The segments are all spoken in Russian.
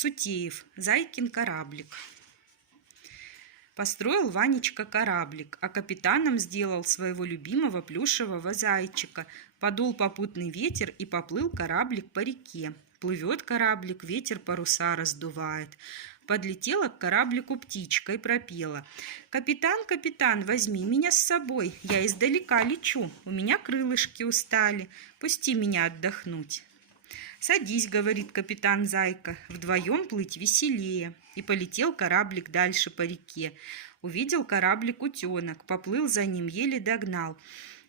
Сутеев. Зайкин кораблик. Построил Ванечка кораблик, а капитаном сделал своего любимого плюшевого зайчика. Подул попутный ветер, и поплыл кораблик по реке. Плывет кораблик, ветер паруса раздувает. Подлетела к кораблику птичка и пропела: «Капитан, капитан, возьми меня с собой, я издалека лечу, у меня крылышки устали, пусти меня отдохнуть». «Садись, — говорит капитан Зайка, — вдвоем плыть веселее». И полетел кораблик дальше по реке. Увидел кораблик утенок, поплыл за ним, еле догнал.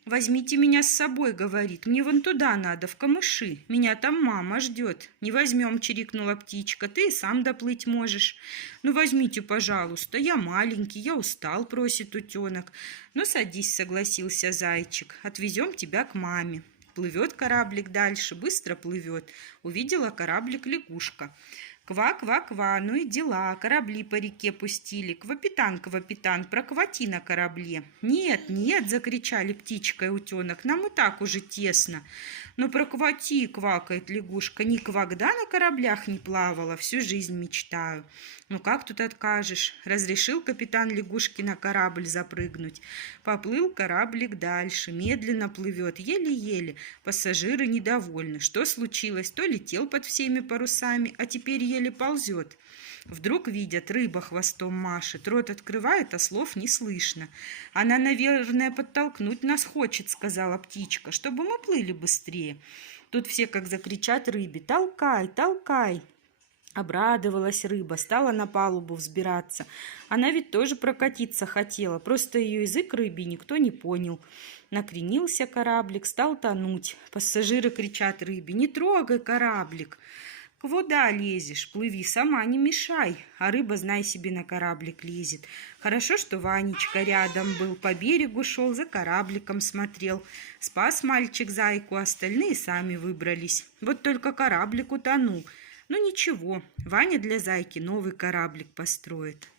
«Возьмите меня с собой, — говорит, — мне вон туда надо, в камыши, меня там мама ждет». «Не возьмем, — чирикнула птичка, — ты и сам доплыть можешь». «Ну, возьмите, пожалуйста, я маленький, я устал, — просит утенок». «Ну, садись, — согласился зайчик, — отвезем тебя к маме». Плывет кораблик дальше, быстро плывет. Увидела кораблик лягушка. «Ква-ква-ква, ну и дела, корабли по реке пустили. Квапитан, квапитан, проквати на корабле». «Нет, нет, — закричали птичка и утенок, — нам и так уже тесно». «Ну проквати, — квакает лягушка, — никогда на кораблях не плавала, всю жизнь мечтаю». «Ну как тут откажешь?» Разрешил капитан лягушки на корабль запрыгнуть. Поплыл кораблик дальше, медленно плывет, еле-еле. Пассажиры недовольны. Что случилось? То летел под всеми парусами, а теперь еле ползет. Вдруг видят, рыба хвостом машет, рот открывает, а слов не слышно. «Она, наверное, подтолкнуть нас хочет, — сказала птичка, — чтобы мы плыли быстрее». Тут все как закричат рыбе: «Толкай, толкай!» Обрадовалась рыба, стала на палубу взбираться. Она ведь тоже прокатиться хотела, просто ее язык рыбе никто не понял. Накренился кораблик, стал тонуть. Пассажиры кричат рыбе: «Не трогай кораблик! Куда лезешь? Плыви сама, не мешай». А рыба, знай себе, на кораблик лезет. Хорошо, что Ванечка рядом был, по берегу шел, за корабликом смотрел. Спас мальчик зайку, остальные сами выбрались. Вот только кораблик утонул. Ну ничего, Ваня для зайки новый кораблик построит.